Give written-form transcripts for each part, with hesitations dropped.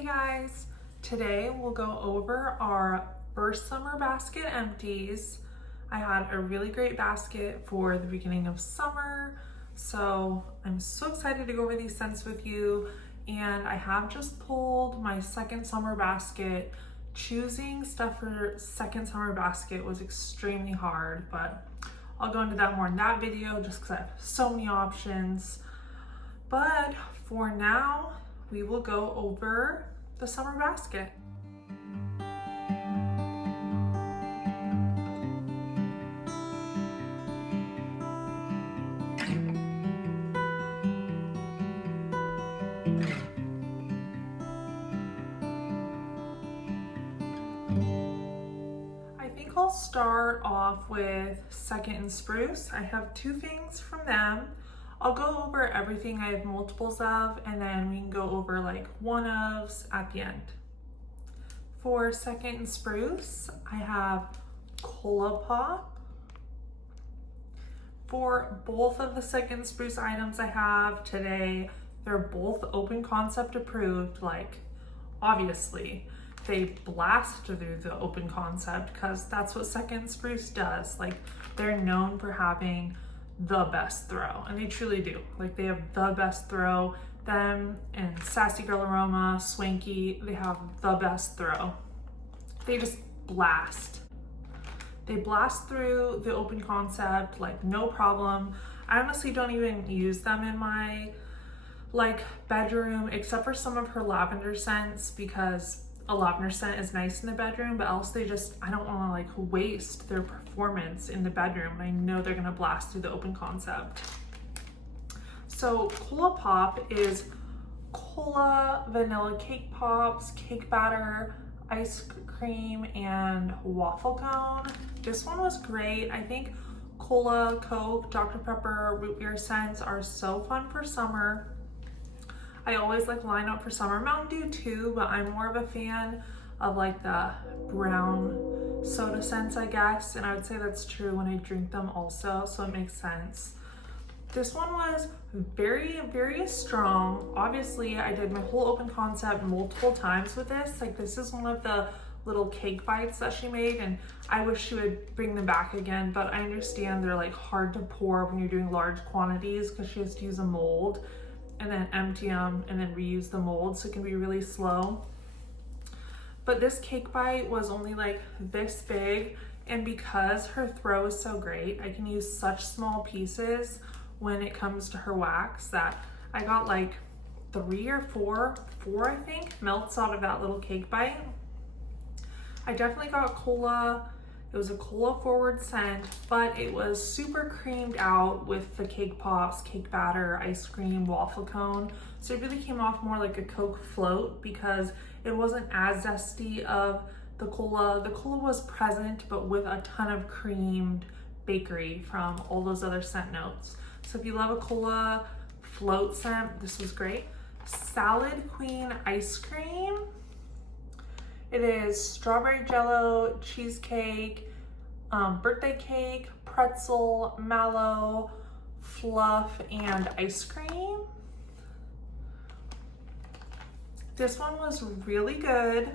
Hey guys, today we'll go over our first summer basket empties. I had a really great basket for the beginning of summer, so I'm so excited to go over these scents with you. And I have just pulled my second summer basket. Choosing stuff for second summer basket was extremely hard, but I'll go into that more in that video just because I have so many options. But for now, we will go over the summer basket. I think I'll start off with Second and Spruce. I have two things from them. I'll go over everything I have multiples of, and then we can go over like one-ofs at the end. For Second and Spruce, I have Cola Pop. For both of the Second Spruce items I have today, they're both open concept approved. Like, obviously, they blast through the open concept because that's what Second Spruce does. Like, they're known for having the best throw, and they truly do. Like, they have the best throw. Them and Sassy Girl Aroma, Swanky, they have the best throw. They just blast. They blast through the open concept like no problem. I honestly don't even use them in my like bedroom except for some of her lavender scents, because a lavender scent is nice in the bedroom, but else I don't want to like waste their performance in the bedroom. I know they're gonna blast through the open concept. So Cola Pop is cola, vanilla cake pops, cake batter, ice cream, and waffle cone. This one was great. I think Cola, Coke, Dr. Pepper, root beer scents are so fun for summer. I always like line up for summer. Mountain Dew too, but I'm more of a fan of like the brown soda scents, I guess. And I would say that's true when I drink them also, so it makes sense. This one was very, very strong. Obviously, I did my whole open concept multiple times with this. Like, this is one of the little cake bites that she made, and I wish she would bring them back again, but I understand they're like hard to pour when you're doing large quantities because she has to use a mold and then empty them and then reuse the mold, so it can be really slow. But this cake bite was only like this big, and because her throw is so great, I can use such small pieces when it comes to her wax that I got like four I think melts out of that little cake bite. I definitely got cola. It was a cola forward scent, but it was super creamed out with the cake pops, cake batter, ice cream, waffle cone. So it really came off more like a Coke float because it wasn't as zesty of the cola. The cola was present, but with a ton of creamed bakery from all those other scent notes. So if you love a cola float scent, this was great. Salad Queen ice cream. It is strawberry jello, cheesecake, birthday cake, pretzel, mallow, fluff, and ice cream. This one was really good.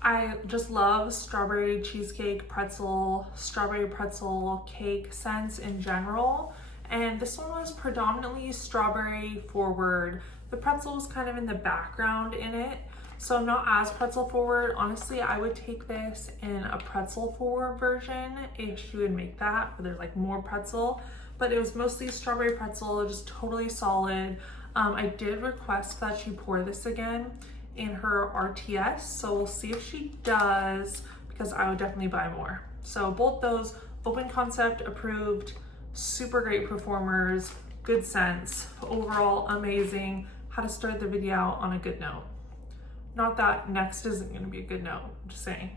I just love strawberry cheesecake, pretzel, strawberry pretzel cake scents in general. And this one was predominantly strawberry forward. The pretzel was kind of in the background in it, so not as pretzel forward. Honestly, I would take this in a pretzel forward version if she would make that, where there's like more pretzel, but it was mostly strawberry pretzel, just totally solid. I did request that she pour this again in her RTS, so we'll see if she does, because I would definitely buy more. So both those open concept approved, super great performers, good scents, overall amazing. How to start the video out on a good note. Not that next isn't going to be a good note, I'm just saying.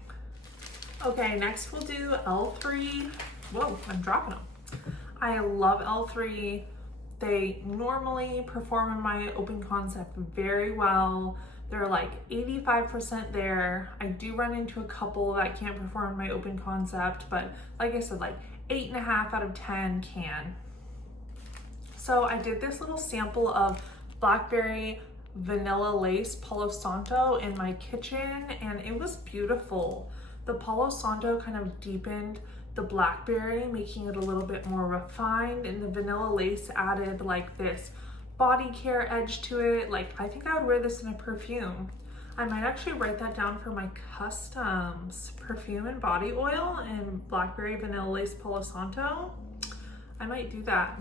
Okay, next we'll do L3. Whoa, I'm dropping them. I love L3. They normally perform in my open concept very well. They're like 85% there. I do run into a couple that can't perform in my open concept, but like I said, like 8.5 out of 10 can. So I did this little sample of blackberry, vanilla lace Palo Santo in my kitchen, and it was beautiful. The Palo Santo kind of deepened the blackberry, making it a little bit more refined, and the vanilla lace added like this body care edge to it. Like, I think I would wear this in a perfume. I might actually write that down for my customs. Perfume and body oil and blackberry vanilla lace Palo Santo. I might do that.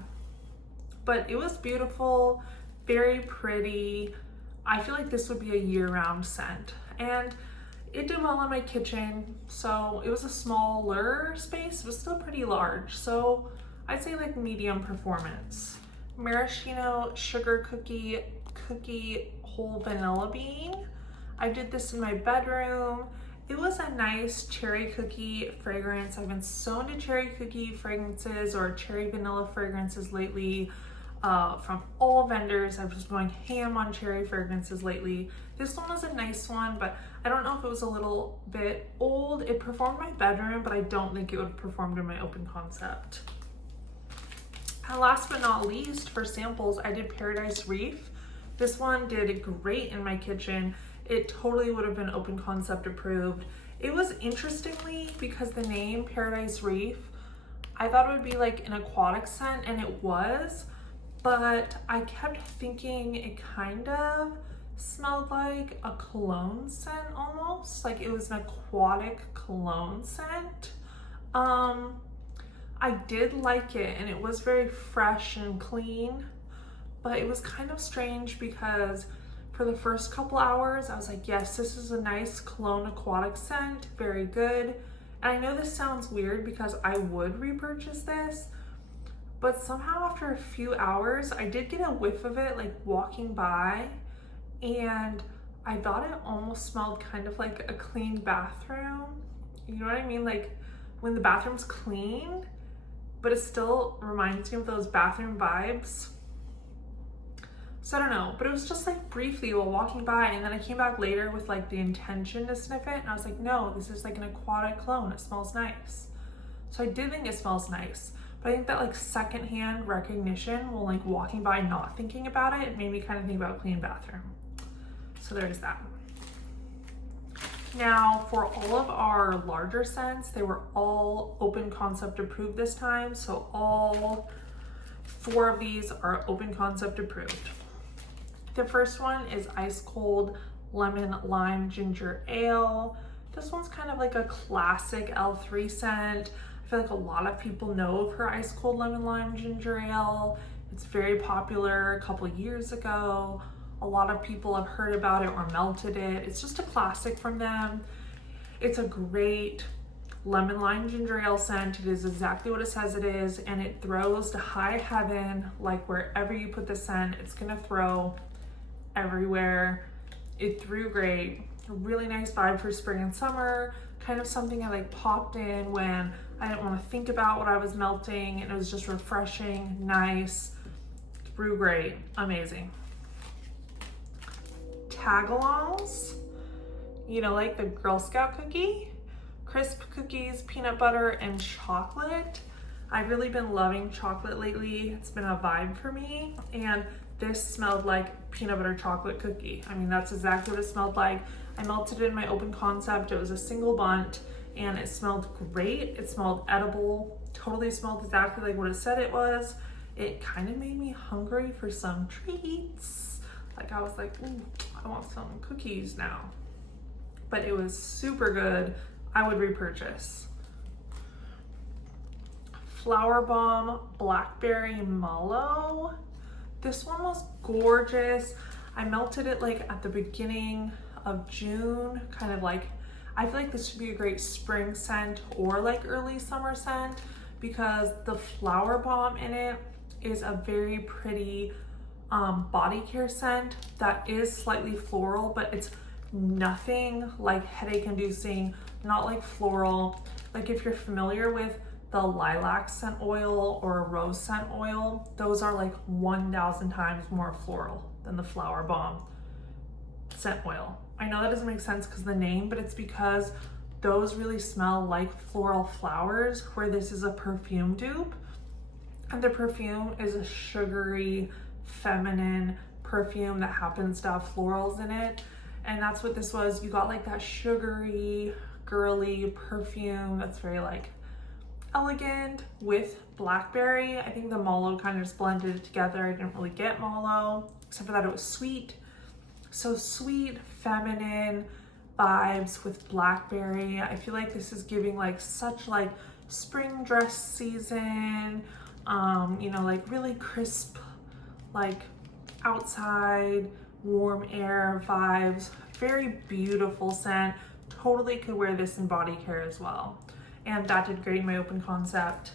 But it was beautiful, very pretty. I feel like this would be a year-round scent. And it did well in my kitchen, so it was a smaller space, but still pretty large. So I'd say like medium performance. Maraschino sugar cookie whole vanilla bean. I did this in my bedroom. It was a nice cherry cookie fragrance. I've been so into cherry cookie fragrances or cherry vanilla fragrances lately. From all vendors. I've just been going ham on cherry fragrances lately. This one was a nice one, but I don't know if it was a little bit old. It performed in my bedroom, but I don't think it would have performed in my open concept. And last but not least, for samples, I did Paradise Reef. This one did great in my kitchen. It totally would have been open concept approved. It was interestingly, because the name Paradise Reef, I thought it would be like an aquatic scent, and it was, but I kept thinking it kind of smelled like a cologne scent almost, like it was an aquatic cologne scent. I did like it, and it was very fresh and clean, but it was kind of strange because for the first couple hours, I was like, yes, this is a nice cologne aquatic scent, very good. And I know this sounds weird because I would repurchase this, but somehow after a few hours, I did get a whiff of it, like walking by, and I thought it almost smelled kind of like a clean bathroom. You know what I mean? Like when the bathroom's clean, but it still reminds me of those bathroom vibes. So I don't know, but it was just like briefly while walking by, and then I came back later with like the intention to sniff it, and I was like, no, this is like an aquatic cologne, it smells nice. So I did think it smells nice, but I think that like secondhand recognition while like walking by not thinking about it, it made me kind of think about clean bathroom. So there's that. Now for all of our larger scents, they were all open concept approved this time, so all 4 of these are open concept approved. The first one is Ice Cold Lemon Lime Ginger Ale. This one's kind of like a classic L3 scent. I feel like a lot of people know of her Ice Cold Lemon Lime Ginger Ale. It's very popular a couple years ago. A lot of people have heard about it or melted it. It's just a classic from them. It's a great lemon lime ginger ale scent. It is exactly what it says it is, and it throws to high heaven. Like wherever you put the scent, it's gonna throw everywhere. It threw great. A really nice vibe for spring and summer. Kind of something I like popped in when I didn't want to think about what I was melting, and it was just refreshing, nice, threw great, amazing. Tagalongs, you know, like the Girl Scout cookie, crisp cookies, peanut butter, and chocolate. I've really been loving chocolate lately. It's been a vibe for me, and this smelled like peanut butter chocolate cookie. I mean, that's exactly what it smelled like. I melted it in my open concept. It was a single bunt, and it smelled great. It smelled edible, totally smelled exactly like what it said it was. It kind of made me hungry for some treats. Like I was like, ooh, I want some cookies now. But it was super good. I would repurchase. Flower Bomb Blackberry Mallow. This one was gorgeous. I melted it like at the beginning of June, kind of like, I feel like this should be a great spring scent or like early summer scent, because the Flower Bomb in it is a very pretty body care scent that is slightly floral, but it's nothing like headache inducing, not like floral. Like if you're familiar with the lilac scent oil or rose scent oil, those are like 1,000 times more floral than the Flower Bomb scent oil. I know that doesn't make sense because of the name, but it's because those really smell like floral flowers, where this is a perfume dupe, and the perfume is a sugary, feminine perfume that happens to have florals in it. And that's what this was. You got like that sugary, girly perfume that's very like elegant with blackberry. I think the mallow kind of just blended it together. I didn't really get mallow, except for that it was sweet. So sweet, feminine vibes with blackberry. I feel like this is giving like such like spring dress season, you know, like really crisp, like outside, warm air vibes. Very beautiful scent. Totally could wear this in body care as well. And that did great in my open concept.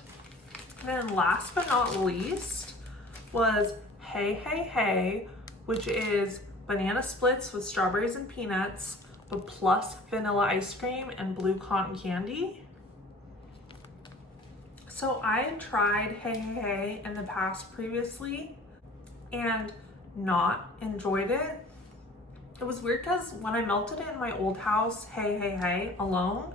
And then last but not least was Hey Hey Hey, which is banana splits with strawberries and peanuts, but plus vanilla ice cream and blue cotton candy. So I had tried Hey Hey Hey in the past previously and not enjoyed it. It was weird because when I melted it in my old house, Hey Hey Hey alone,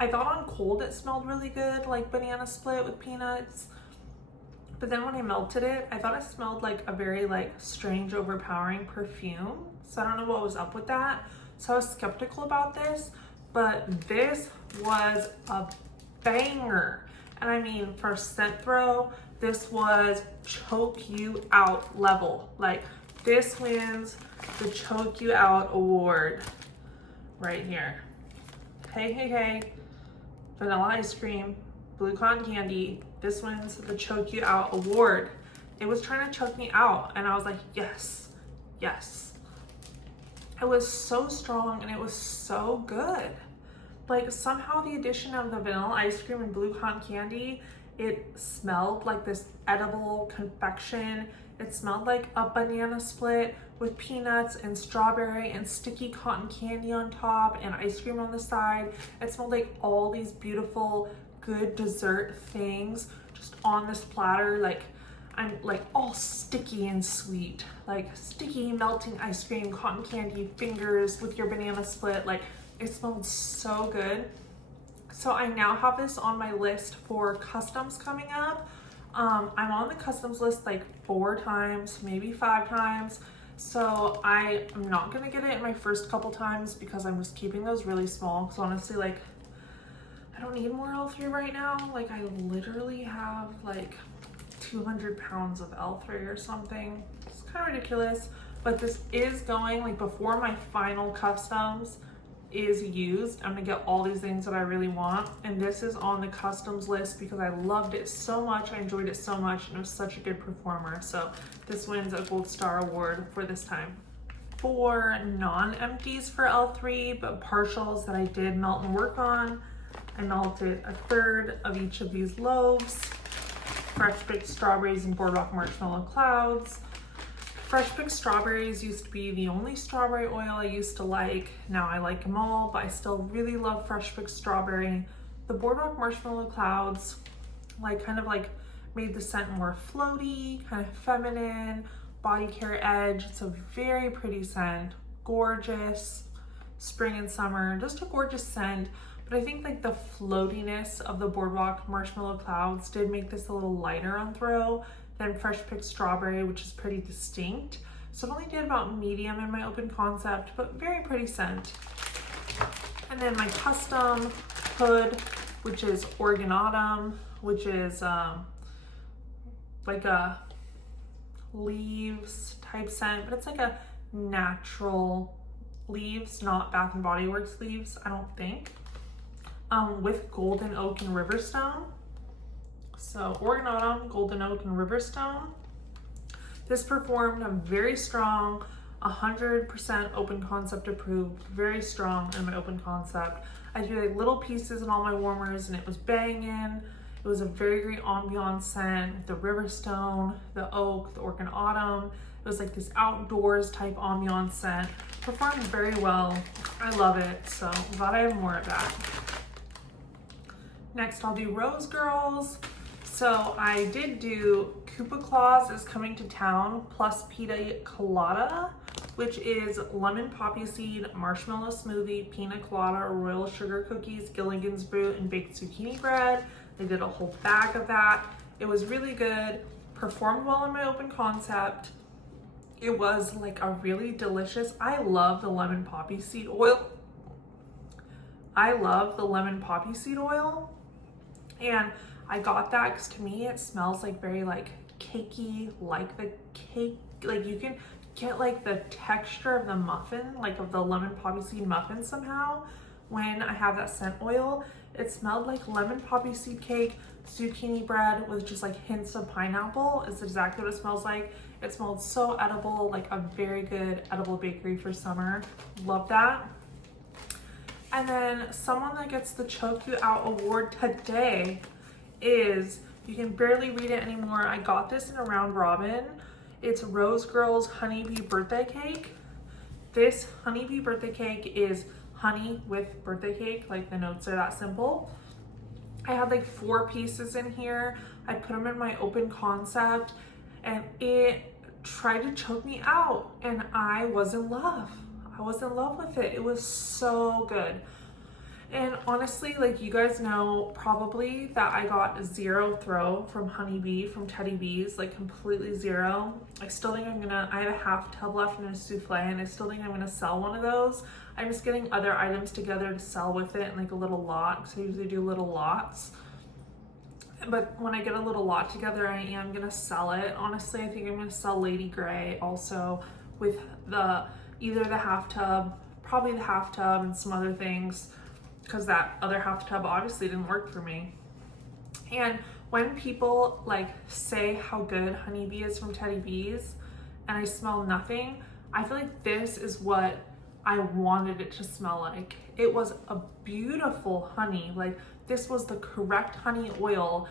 I thought on cold it smelled really good, like banana split with peanuts. But then when I melted it, I thought it smelled like a very like strange, overpowering perfume. So I don't know what was up with that. So I was skeptical about this, but this was a banger. And I mean, for scent throw, this was choke you out level. Like this wins the choke you out award right here. Hey Hey Hey, vanilla ice cream, blue cotton candy. This wins the choke you out award. It was trying to choke me out and I was like, yes, yes. It was so strong and it was so good. Like somehow the addition of the vanilla ice cream and blue cotton candy, it smelled like this edible confection. It smelled like a banana split with peanuts and strawberry and sticky cotton candy on top and ice cream on the side. It smelled like all these beautiful, good dessert things just on this platter. Like I'm like all sticky and sweet, like sticky melting ice cream, cotton candy fingers with your banana split. Like it smelled so good. So I now have this on my list for customs coming up. I'm on the customs list like 4 times, maybe 5 times. So I am not gonna get it in my first couple times because I'm just keeping those really small. Because honestly, like I don't need more L3 right now. Like I literally have like 200 pounds of L3 or something. It's kind of ridiculous, but this is going like before my final customs is used. I'm gonna get all these things that I really want, and this is on the customs list because I loved it so much. I enjoyed it so much and it was such a good performer. So this wins a gold star award for this time. For non-empties for L3 but partials that I did melt and work on, I melted 1/3 of each of these loaves. Fresh picked strawberries and boardwalk marshmallow clouds. Fresh picked strawberries used to be the only strawberry oil I used to like. Now I like them all, but I still really love fresh picked strawberry. The boardwalk marshmallow clouds like kind of like made the scent more floaty, kind of feminine, body care edge. It's a very pretty scent, gorgeous, spring and summer, just a gorgeous scent. But I think like the floatiness of the boardwalk marshmallow clouds did make this a little lighter on throw than fresh picked strawberry, which is pretty distinct. So it only did about medium in my open concept, but very pretty scent. And then my custom hood, which is Oregon Autumn, which is like a leaves type scent, but it's like a natural leaves, not Bath and Body Works leaves, I don't think. With golden oak and riverstone. So Oregon Autumn, golden oak and riverstone. This performed very strong, 100% open concept approved, very strong in my open concept. I do like little pieces in all my warmers and it was banging. It was a very great ambiance scent, the riverstone, the oak, the Oregon Autumn. It was like this outdoors type ambiance scent. Performed very well. I love it, so I'm glad I have more of that. Next, I'll do RoseGirls. So I did do Koopa Claus is Coming to Town plus Pina Colada, which is lemon poppy seed, marshmallow smoothie, pina colada, royal sugar cookies, Gilligan's Brew, and baked zucchini bread. I did a whole bag of that. It was really good, performed well in my open concept. It was like a really delicious, I love the lemon poppy seed oil. I love the lemon poppy seed oil. And I got that because to me it smells like very like cakey, like the cake, like you can get like the texture of the muffin, like of the lemon poppy seed muffin somehow when I have that scent oil. It smelled like lemon poppy seed cake, zucchini bread with just like hints of pineapple is exactly what it smells like. It smelled so edible, like a very good edible bakery for summer. Love that. And then someone that gets the Choke You Out award today is, you can barely read it anymore. I got this in a round robin. It's RoseGirls Honeybee Birthday Cake. This honeybee birthday cake is honey with birthday cake, like the notes are that simple. I had like 4 pieces in here. I put them in my open concept and it tried to choke me out and I was in love. I was in love with it. It was so good. And honestly, like you guys know probably that I got 0 throw from Honeybee, from Teddy Bees, like completely 0. I still think I have a half tub left in a souffle and I still think I'm gonna sell one of those. I'm just getting other items together to sell with it in like a little lot, because I usually do little lots. But when I get a little lot together, I am gonna sell it. Honestly, I think I'm gonna sell Lady Grey also with either the half tub, probably the half tub and some other things, because that other half tub obviously didn't work for me. And when people like say how good Honeybee is from Teddy Bees and I smell nothing, I feel like this is what I wanted it to smell like. It was a beautiful honey. Like this was the correct honey oil.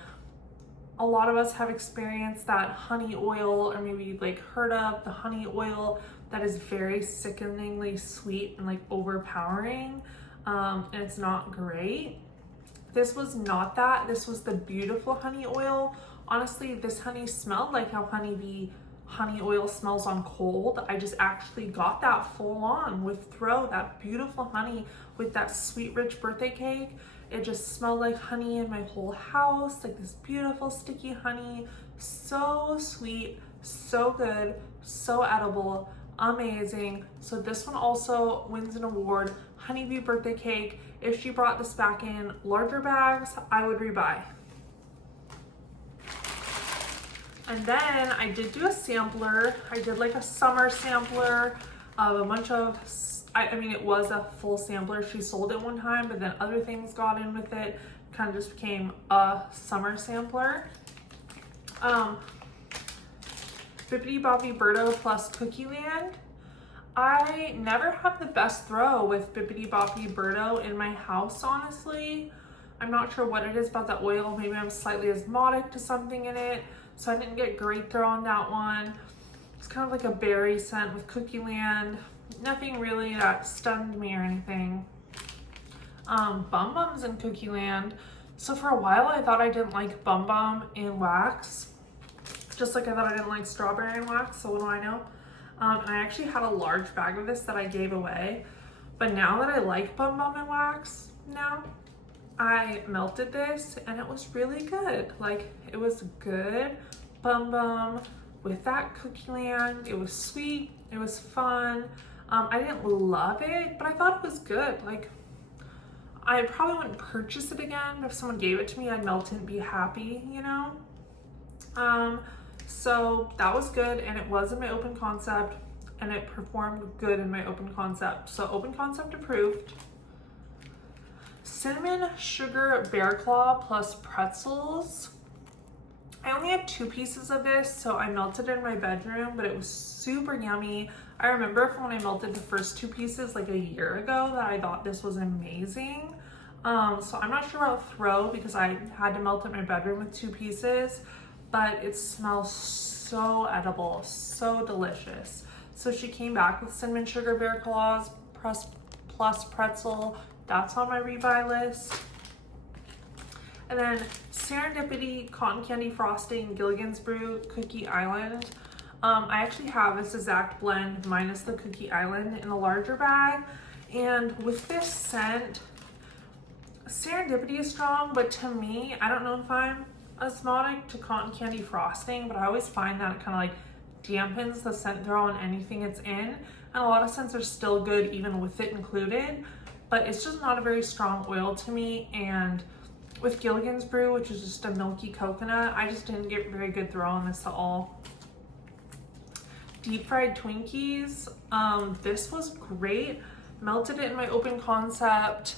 A lot of us have experienced that honey oil, or maybe like heard of the honey oil that is very sickeningly sweet and like overpowering. And it's not great. This was not that. This was the beautiful honey oil. Honestly, this honey smelled like how Honeybee honey oil smells on cold. I just actually got that full on with throw, that beautiful honey with that sweet rich birthday cake. It just smelled like honey in my whole house, like this beautiful sticky honey. So sweet, so good, so edible, amazing. So this one also wins an award, Honeybee birthday cake. If she brought this back in larger bags, I would rebuy. And then I did do a sampler. I did like a summer sampler of a bunch of, I mean, it was a full sampler. She sold it one time, but then other things got in with it. Kind of just became a summer sampler. Bippity Boppy Birdo plus Cookie Land. I never have the best throw with Bippity Boppy Birdo in my house, honestly. I'm not sure what it is about the oil. Maybe I'm slightly asthmatic to something in it. So I didn't get great throw on that one. It's kind of like a berry scent with Cookie Land. Nothing really that stunned me or anything. Bum Bum's in Cookie Land. So for a while I thought I didn't like Bum Bum in wax. Just like I thought I didn't like strawberry in wax, so what do I know? And I actually had a large bag of this that I gave away. But now that I like Bum Bum in wax now, I melted this and it was really good. Like it was good Bum Bum with that Cookie Land. It was sweet, it was fun. I didn't love it, but I thought it was good. Like I probably wouldn't purchase it again, but if someone gave it to me, I'd melt it and be happy, you know? So that was good, and it was in my open concept, and it performed good in my open concept. So open concept approved. Cinnamon Sugar Bear Claw plus pretzels. I only had 2 pieces of this, so I melted it in my bedroom, but it was super yummy. I remember from when I melted the first 2 pieces like a year ago that I thought this was amazing. So I'm not sure about throw because I had to melt it in my bedroom with 2 pieces, but it smells so edible, so delicious. So she came back with Cinnamon Sugar Bear Claws plus pretzel. That's on my rebuy list. And then Serendipity Cotton Candy Frosting Gilligan's Brew Cookie Island. I actually have this exact blend minus the Cookie Island in a larger bag. And with this scent, Serendipity is strong, but to me, I don't know if I'm asthmatic to cotton candy frosting, but I always find that it kind of like dampens the scent throw on anything it's in. And a lot of scents are still good even with it included, but it's just not a very strong oil to me. And with Gilligan's Brew, which is just a milky coconut, I just didn't get very good throw on this at all. Deep fried Twinkies. This was great. Melted it in my open concept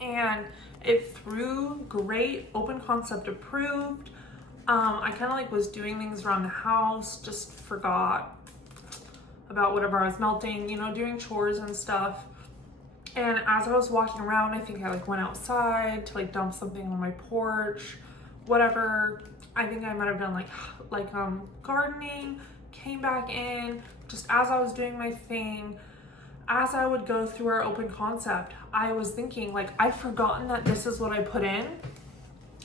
and it threw great. Open concept approved. I kind of like was doing things around the house, just forgot about whatever I was melting, you know, doing chores and stuff. And as I was walking around, I think I like went outside to like dump something on my porch, whatever. I think I might have done like gardening, came back in, just as I was doing my thing. As I would go through our open concept, I was thinking like, I'd forgotten that this is what I put in.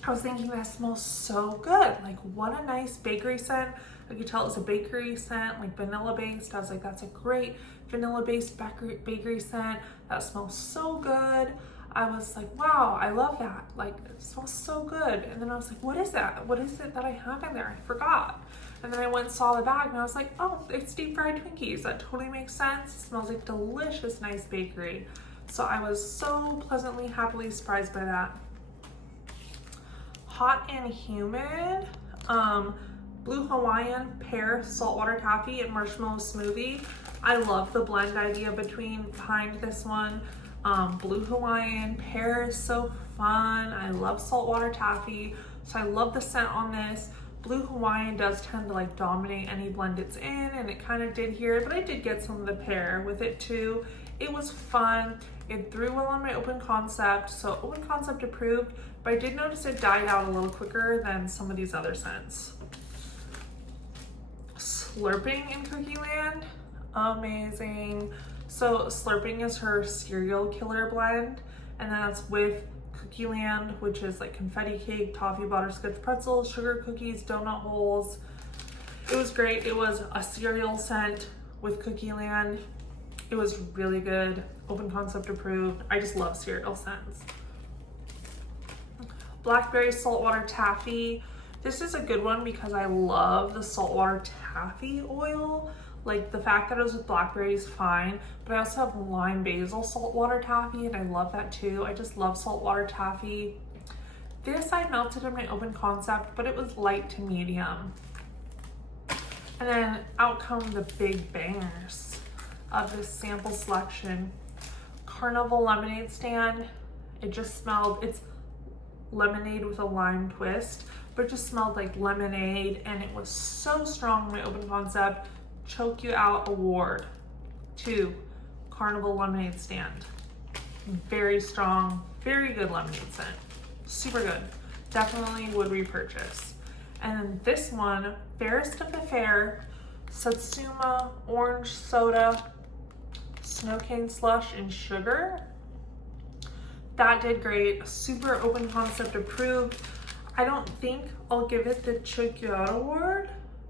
I was thinking that smells so good. Like what a nice bakery scent. I could tell it was a bakery scent, like vanilla based. I was like, that's a great vanilla based bakery scent. That smells so good. I was like, wow, I love that. Like it smells so good. And then I was like, what is that? What is it that I have in there? I forgot. And then I went and saw the bag and I was like, oh, it's deep fried Twinkies. That totally makes sense. It smells like delicious, nice bakery. So I was so pleasantly, happily surprised by that. Hot and Humid, Blue Hawaiian, pear, saltwater taffy, and marshmallow smoothie. I love the blend idea behind this one. Blue Hawaiian, pear is so fun. I love saltwater taffy, so I love the scent on this. Blue Hawaiian does tend to like dominate any blend it's in, and it kind of did here, but I did get some of the pear with it too. It was fun. It threw well on my open concept, so open concept approved, but I did notice it died out a little quicker than some of these other scents. Slurping in Cookie Land, amazing. So Slurping is her serial killer blend, and that's with Cookie Land, which is like confetti cake, toffee, butterscotch pretzels, sugar cookies, donut holes. It was great. It was a cereal scent with Cookie Land. It was really good. Open concept approved. I just love cereal scents. Blackberry saltwater taffy. This is a good one because I love the saltwater taffy oil. Like the fact that it was with blackberry is fine, but I also have lime basil saltwater taffy and I love that too. I just love saltwater taffy. This I melted in my open concept, but it was light to medium. And then out come the big bangers of this sample selection. Carnival lemonade stand. It just smelled, it's lemonade with a lime twist, but it just smelled like lemonade and it was so strong in my open concept. Choke You Out award to Carnival lemonade stand. Very strong, very good lemonade scent. Super good. Definitely would repurchase. And then this one, Fairest of the Fair, Satsuma orange soda, snow cane slush, and sugar. That did great. Super open concept approved. I don't think I'll give it the Choke You Out award,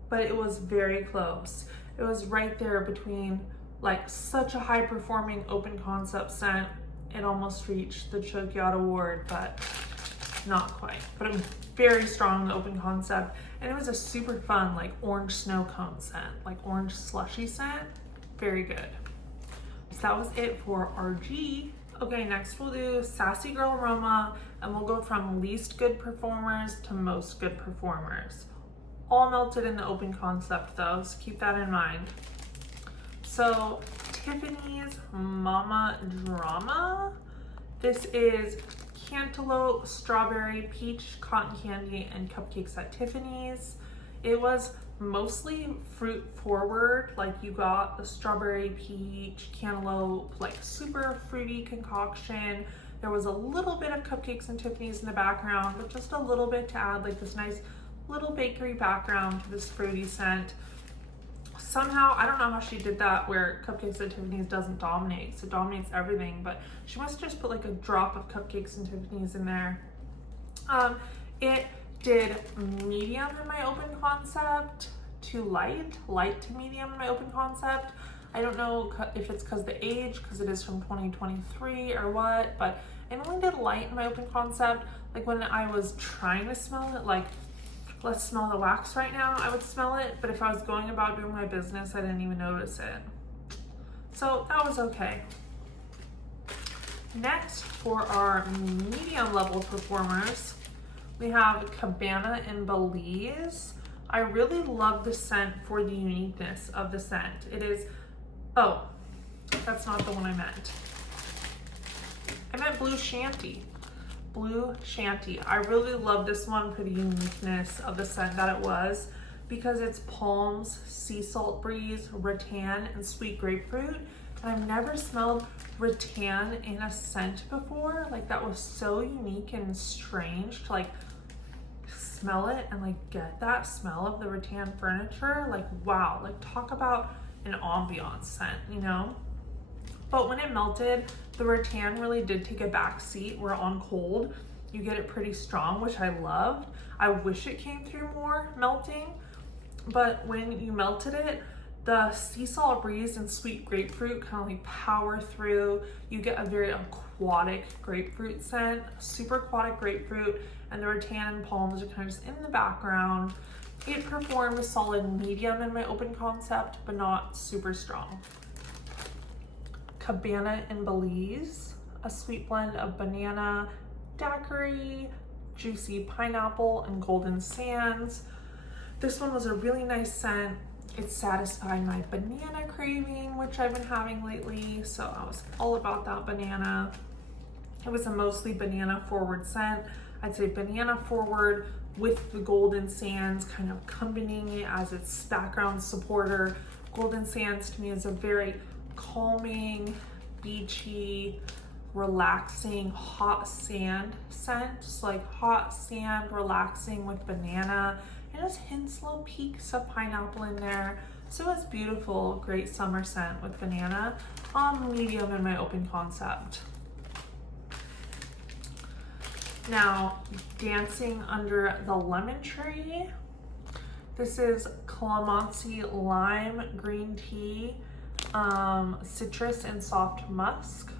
but it was very close. It was right there between like such a high performing open concept scent. It almost reached the Choke You Out award, but not quite. But it was very strong in the open concept, and it was a super fun like orange snow cone scent, like orange slushy scent. Very good. So that was it for RG. Okay, next we'll do Sassy Girl Aroma, and we'll go from least good performers to most good performers. All melted in the open concept though, so keep that in mind. So Tiffany's Mama Drama. This is cantaloupe, strawberry, peach, cotton candy, and cupcakes at Tiffany's. It was mostly fruit forward, like you got the strawberry, peach, cantaloupe, like super fruity concoction. There was a little bit of cupcakes and Tiffany's in the background, but just a little bit to add like this nice little bakery background to this fruity scent. Somehow, I don't know how she did that where Cupcakes at Tiffany's doesn't dominate, so it dominates everything, but she must have just put like a drop of Cupcakes and Tiffany's in there. It did medium in my open concept to light to medium in my open concept. I don't know if it's because the age, because it is from 2023 or what, but it only did light in my open concept. Like when I was trying to smell it, like let's smell the wax right now, I would smell it, but if I was going about doing my business, I didn't even notice it. So that was okay. Next, for our medium level performers, we have Cabana in Belize. I really love the scent for the uniqueness of the scent. It is, oh, that's not the one I meant. I meant Blue Shanty. Blue Shanty. I really love this one for the uniqueness of the scent that it was, because it's palms, sea salt breeze, rattan, and sweet grapefruit. And I've never smelled rattan in a scent before. Like, that was so unique and strange to like smell it and like get that smell of the rattan furniture. Like, wow, like talk about an ambiance scent, you know? But when it melted, the rattan really did take a back seat, where on cold, you get it pretty strong, which I loved. I wish it came through more melting, but when you melted it, the sea salt breeze and sweet grapefruit kind of like power through. You get a very aquatic grapefruit scent, super aquatic grapefruit, and the rattan and palms are kind of just in the background. It performed a solid medium in my open concept, but not super strong. Cabana in Belize, a sweet blend of banana, daiquiri, juicy pineapple, and golden sands. This one was a really nice scent. It satisfied my banana craving, which I've been having lately, so I was all about that banana. It was a mostly banana forward scent. I'd say banana forward with the golden sands kind of accompanying it as its background supporter. Golden sands to me is a very calming, beachy, relaxing, hot sand scent. Just like hot sand, relaxing with banana. It has hints, little peaks of pineapple in there. So it's beautiful, great summer scent with banana. Medium in my open concept. Now, dancing under the lemon tree. This is calamansi lime green tea, citrus and soft musk.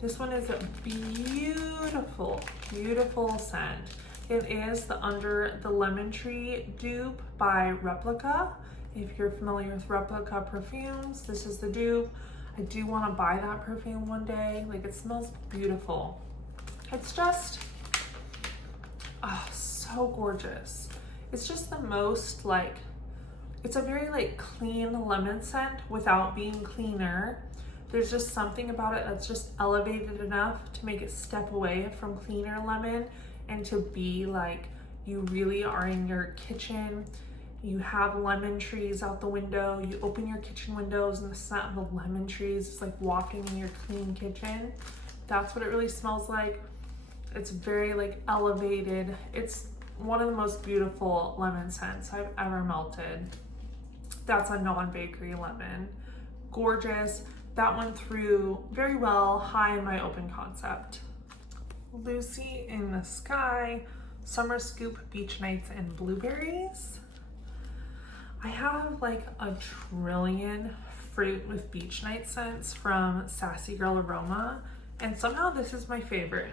This one is a beautiful, beautiful scent. It is the Under the Lemon Tree dupe by Replica. If you're familiar with Replica perfumes, this is the dupe. I do want to buy that perfume one day. Like, it smells beautiful. It's just, oh, so gorgeous. It's just the most like, it's a very like clean lemon scent without being cleaner. There's just something about it that's just elevated enough to make it step away from cleaner lemon and to be like, you really are in your kitchen. You have lemon trees out the window. You open your kitchen windows and the scent of the lemon trees is like walking in your clean kitchen. That's what it really smells like. It's very like elevated. It's one of the most beautiful lemon scents I've ever melted. That's a non-bakery lemon. Gorgeous. That one threw very well, high in my open concept. Lucy in the Sky, Summer Scoop Beach Nights and Blueberries. I have like a trillion fruit with beach night scents from Sassy Girl Aroma, and somehow this is my favorite.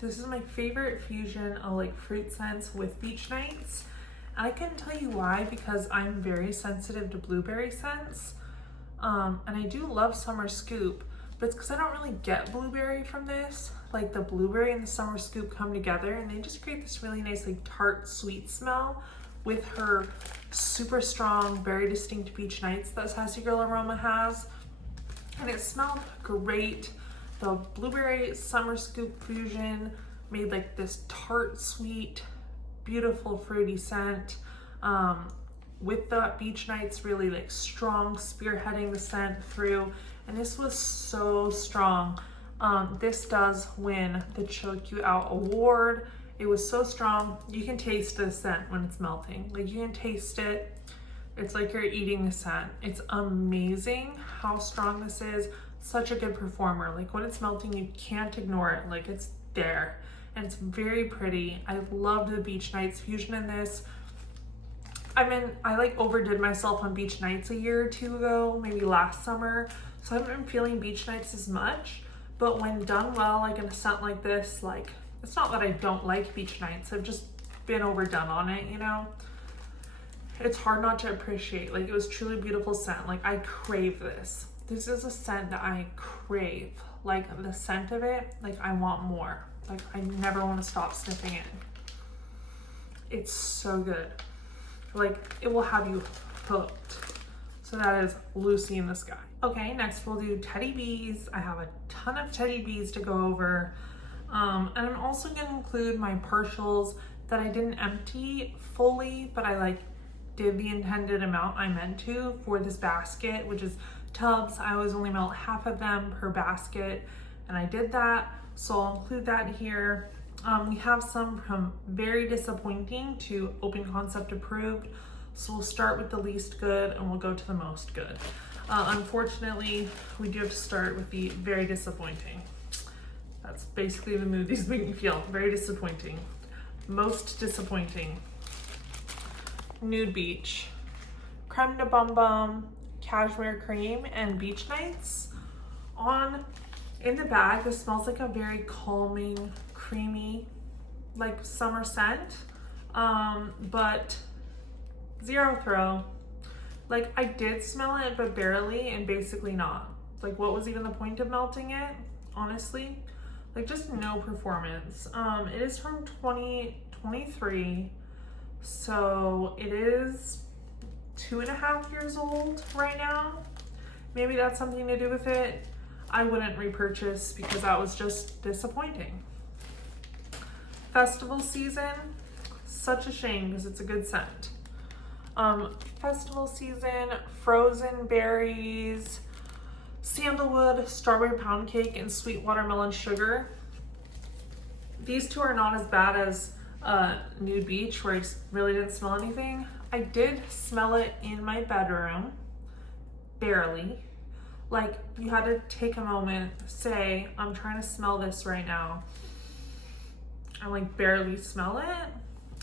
This is my favorite fusion of like fruit scents with beach nights. And I couldn't tell you why, because I'm very sensitive to blueberry scents. And I do love Summer Scoop, but it's because I don't really get blueberry from this. Like, the blueberry and the Summer Scoop come together and they just create this really nice like tart sweet smell with her super strong, very distinct beach nights that Sassy Girl Aroma has. And it smelled great. The blueberry Summer Scoop fusion made like this tart sweet, beautiful fruity scent. With the beach nights really like strong, spearheading the scent through, and this was so strong. This does win the Choke You Out award. It was so strong. You can taste the scent when it's melting. Like, you can taste it. It's like you're eating the scent. It's amazing how strong this is. Such a good performer. Like, when it's melting, you can't ignore it. Like, it's there. And it's very pretty. I loved the beach nights fusion in this. I like overdid myself on beach nights a year or two ago, maybe last summer. So I haven't been feeling beach nights as much, but when done well, like in a scent like this, like, it's not that I don't like beach nights. I've just been overdone on it, you know? It's hard not to appreciate. Like, it was truly beautiful scent. Like, I crave this. This is a scent that I crave. Like, the scent of it, like, I want more. Like, I never want to stop sniffing it. It's so good. Like, it will have you hooked. So that is Lucy in the Sky. Okay, next we'll do Teddy Bees. I have a ton of Teddy Bees to go over. And I'm also going to include my partials that I didn't empty fully, but I like did the intended amount I meant to for this basket, which is tubs. I always only melt half of them per basket, and I did that. So I'll include that here. We have some from very disappointing to open concept approved. So we'll start with the least good and we'll go to the most good. Unfortunately, we do have to start with the very disappointing. That's basically the mood these make me feel. Very disappointing. Most disappointing. Nude Beach. Creme de Bum Bum, Cashmere Cream, and Beach Nights. In the bag, this smells like a very calming, creamy, like summer scent, but zero throw. Like, I did smell it, but barely, and basically not. Like, what was even the point of melting it, honestly? Like, just no performance. It is from 2023, so it is 2.5 years old right now. Maybe that's something to do with it. I wouldn't repurchase because that was just disappointing. Festival season, such a shame because it's a good scent. Festival season, frozen berries, sandalwood, strawberry pound cake, and sweet watermelon sugar. These two are not as bad as Nude Beach, where I just really didn't smell anything. I did smell it in my bedroom, barely. Like, you had to take a moment, say, I'm trying to smell this right now. I like barely smell it,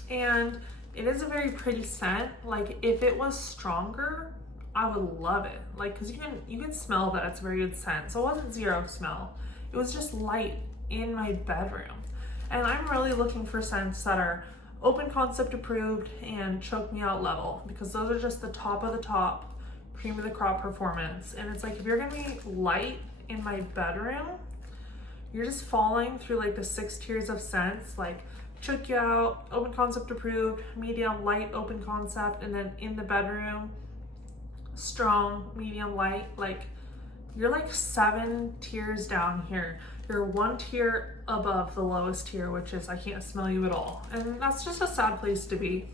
and it is a very pretty scent. Like, if it was stronger, I would love it. Like, because you can smell that it's a very good scent. So it wasn't zero smell. It was just light in my bedroom. And I'm really looking for scents that are open concept approved and choke me out level, because those are just the top of the top, cream of the crop performance. And it's like, if you're gonna be light in my bedroom, you're just falling through like the 6 tiers of scents, like choke you out, open concept approved, medium, light, open concept, and then in the bedroom, strong, medium, light. Like, you're like 7 tiers down here. You're 1 tier above the lowest tier, which is I can't smell you at all. And that's just a sad place to be.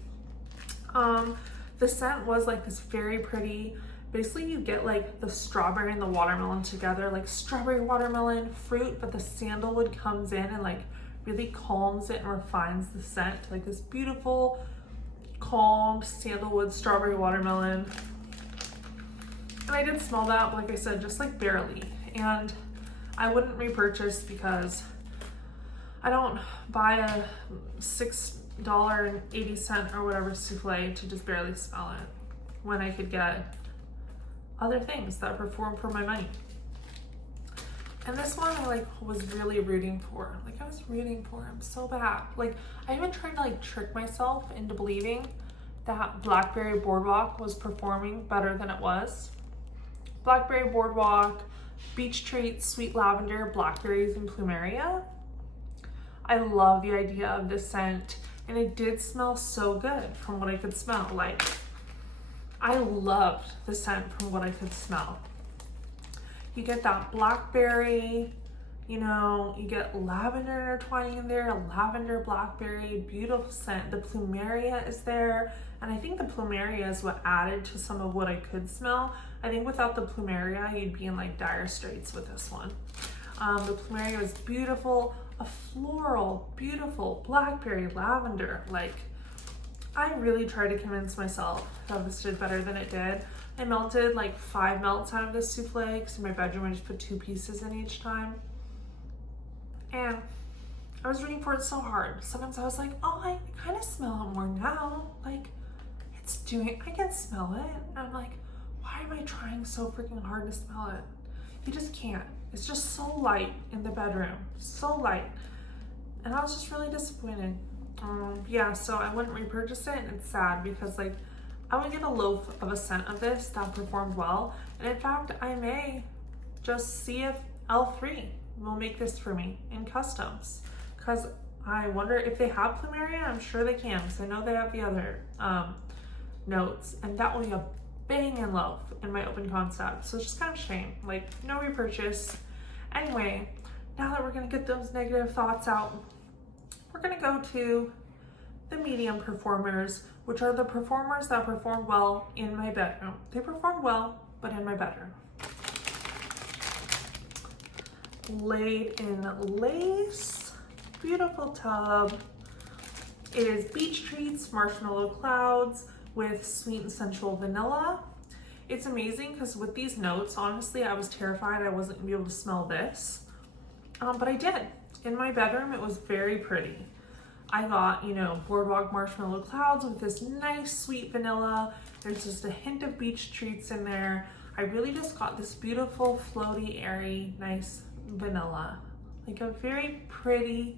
The scent was like this very pretty, basically you get like the strawberry and the watermelon together, like strawberry watermelon fruit, but the sandalwood comes in and like really calms it and refines the scent, like this beautiful calmed sandalwood strawberry watermelon. And I did smell that, but like I said, just like barely. And I wouldn't repurchase because I don't buy a $6.80 or whatever souffle to just barely smell it when I could get other things that perform for my money. And this one I like was really rooting for. Like, I was rooting for him so bad. Like, I even tried to like trick myself into believing that Blackberry Boardwalk was performing better than it was. Blackberry Boardwalk, Beach Treats, Sweet Lavender, Blackberries, and Plumeria. I love the idea of this scent, and it did smell so good from what I could smell. Like, I loved the scent from what I could smell. You get that blackberry, you know, you get lavender intertwining in there, lavender, blackberry, beautiful scent. The Plumeria is there, and I think the Plumeria is what added to some of what I could smell. I think without the Plumeria, you'd be in like dire straits with this one. The Plumeria was beautiful, a floral, beautiful blackberry, lavender. Like, I really tried to convince myself that this did better than it did. I melted like 5 melts out of this souffle because in my bedroom I just put 2 pieces in each time. And I was rooting for it so hard. Sometimes I was like, oh, I kind of smell it more now. Like, it's doing, I can smell it. And I'm like, why am I trying so freaking hard to smell it? You just can't. It's just so light in the bedroom, so light. And I was just really disappointed. Yeah, so I wouldn't repurchase it, and it's sad because like I would get a loaf of a scent of this that performed well, and in fact I may just see if L3 will make this for me in customs, because I wonder if they have plumeria. I'm sure they can, because I know they have the other notes, and that will be a banging loaf in my open concept. So it's just kind of a shame, like no repurchase. Anyway, now that we're gonna get those negative thoughts out, we're gonna go to the medium performers, which are the performers that perform well in my bedroom. They perform well, but in my bedroom. Laid in Lace, beautiful tub. It is Beach Treats Marshmallow Clouds with Sweet and Sensual Vanilla. It's amazing because with these notes, honestly, I was terrified I wasn't gonna be able to smell this, but I did. In my bedroom, it was very pretty. I got, you know, Boardwalk Marshmallow Clouds with this nice sweet vanilla. There's just a hint of Beach Treats in there. I really just got this beautiful, floaty, airy, nice vanilla. Like a very pretty,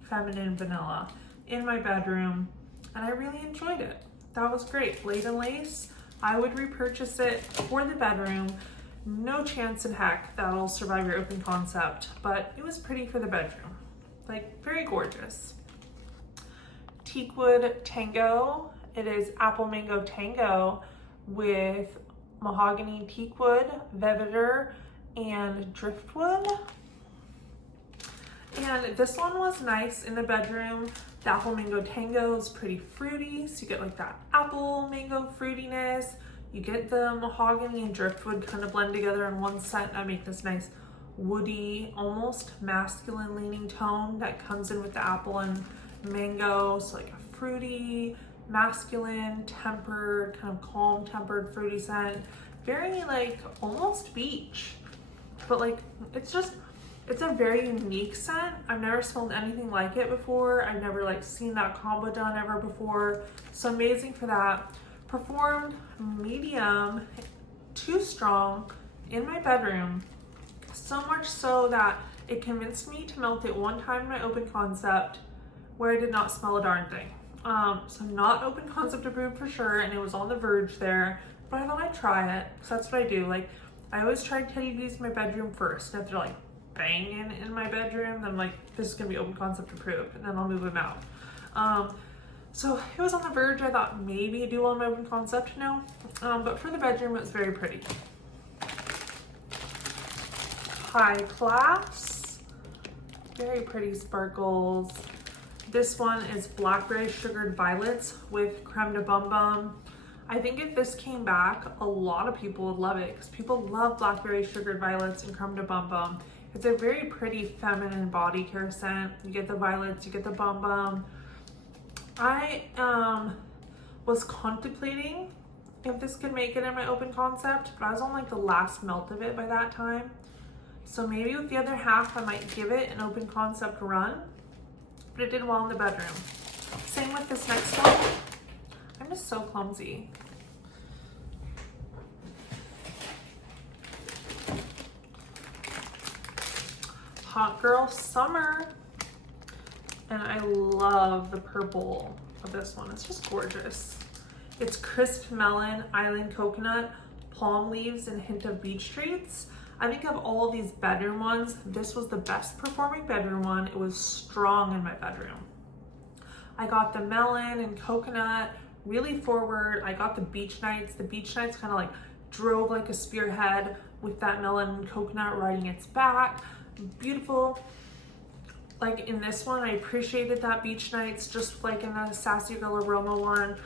feminine vanilla in my bedroom. And I really enjoyed it. That was great. Laid in Lace, I would repurchase it for the bedroom. No chance in heck that'll survive your open concept, but it was pretty for the bedroom. Like, very gorgeous. Teakwood Tango. It is Apple Mango Tango with mahogany teakwood, vetiver, and driftwood. And this one was nice in the bedroom. The Apple Mango Tango is pretty fruity, so you get like that apple mango fruitiness. You get the mahogany and driftwood kind of blend together in one scent and make this nice woody, almost masculine leaning tone that comes in with the apple and mango. So like a fruity, masculine, tempered, kind of calm tempered fruity scent. Very like almost beach, but like it's a very unique scent. I've never smelled anything like it before. I've never like seen that combo done ever before. So amazing for that. Performed medium, too strong in my bedroom. So much so that it convinced me to melt it one time in my open concept where I did not smell a darn thing. So not open concept approved for sure, and it was on the verge there, but I thought I'd try it, because that's what I do. Like, I always try Teddy B's in my bedroom first, and if they're like banging in my bedroom, then I'm like, this is gonna be open concept approved, and then I'll move them out. So it was on the verge. I thought maybe do on my open concept, no. But for the bedroom, it was very pretty. High Class, very pretty sparkles. This one is Blackberry Sugared Violets with Creme de Bum Bum. I think if this came back, a lot of people would love it because people love Blackberry Sugared Violets and Creme de Bum Bum. It's a very pretty feminine body care scent. You get the violets, you get the bum bum. I was contemplating if this could make it in my open concept, but I was on like the last melt of it by that time. So maybe with the other half, I might give it an open concept run, but it did well in the bedroom. Same with this next one. I'm just so clumsy. Hot Girl Summer. And I love the purple of this one. It's just gorgeous. It's Crisp Melon, Island Coconut, Palm Leaves, and hint of Beach Treats. I think of all these bedroom ones, this was the best performing bedroom one. It was strong in my bedroom. I got the melon and coconut really forward. I got the beach nights. The beach nights kind of like drove like a spearhead with that melon and coconut riding its back. Beautiful. Like in this one, I appreciated that beach nights, just like in the Sassy Girl Aroma one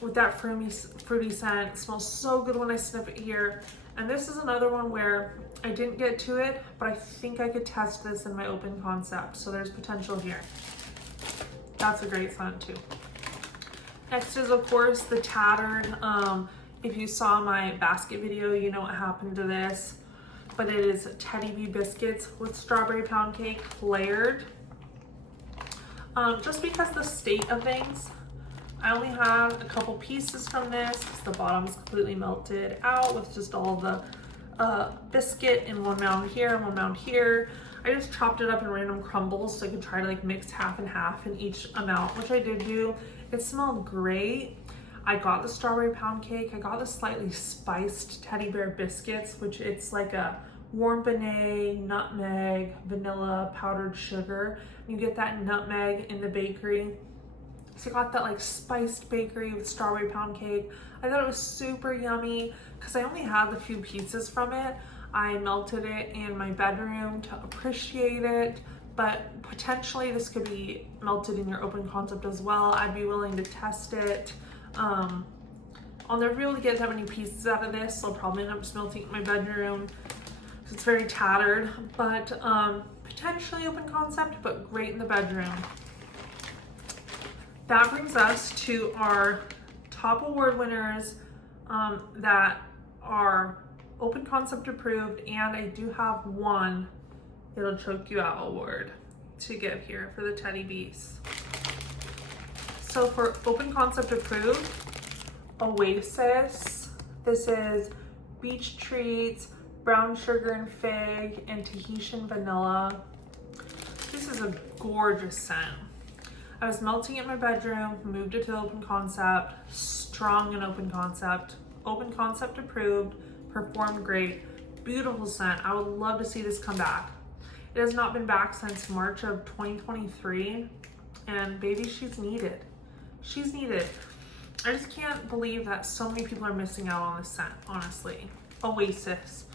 with that fruity scent. It smells so good when I sniff it here. And this is another one where I didn't get to it, but I think I could test this in my open concept. So there's potential here. That's a great scent too. Next is of course the Tattered. If you saw my basket video, you know what happened to this. But it is Teddy B biscuits with strawberry pound cake layered. Just because the state of things, I only have a couple pieces from this because the bottom's completely melted out with just all the biscuit in one mound here and one mound here. I just chopped it up in random crumbles so I could try to like mix half and half in each amount, which I did do. It smelled great. I got the strawberry pound cake. I got the slightly spiced teddy bear biscuits, which it's like a warm benet, nutmeg, vanilla, powdered sugar. You get that nutmeg in the bakery. So I got that like spiced bakery with strawberry pound cake. I thought it was super yummy because I only had a few pieces from it. I melted it in my bedroom to appreciate it, but potentially this could be melted in your open concept as well. I'd be willing to test it. I'll never be able to get that many pieces out of this, so I'll probably end up just melting it in my bedroom. It's very tattered, but potentially open concept, but great in the bedroom. That brings us to our top award winners that are open concept approved, and I do have one It'll Choke You Out award to give here for the Teddy Bees. So for open concept approved, Oasis, this is beach treats, brown sugar and fig, and Tahitian vanilla. This is a gorgeous scent. I was melting it in my bedroom, moved it to open concept, strong and open concept approved, performed great, beautiful scent. I would love to see this come back. It has not been back since March of 2023, and baby, she's needed. She's needed. I just can't believe that so many people are missing out on this scent, honestly. Oasis.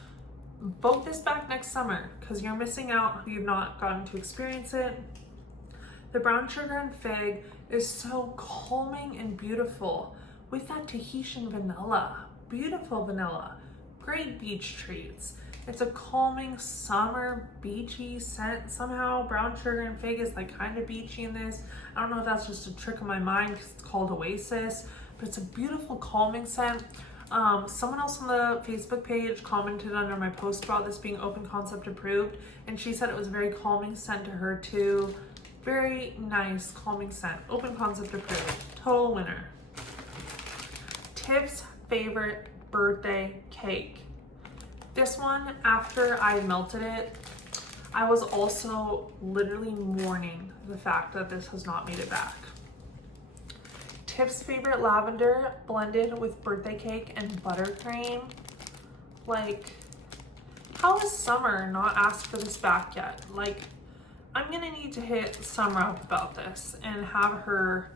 Vote this back next summer because you're missing out if you've not gotten to experience it. The brown sugar and fig is so calming and beautiful with that Tahitian vanilla. Beautiful vanilla. Great beach treats. It's a calming summer beachy scent somehow. Brown sugar and fig is like kind of beachy in this. I don't know if that's just a trick of my mind because it's called Oasis, but it's a beautiful calming scent. Someone else on the Facebook page commented under my post about this being open concept approved, and she said it was a very calming scent to her too. Very nice calming scent. Open concept approved. Total winner. Tiff's favorite birthday cake. This one, after I melted it, I was also literally mourning the fact that this has not made it back. Tiff's favorite lavender blended with birthday cake and buttercream. Like, how has Summer not asked for this back yet? Like, I'm gonna need to hit Summer up about this and have her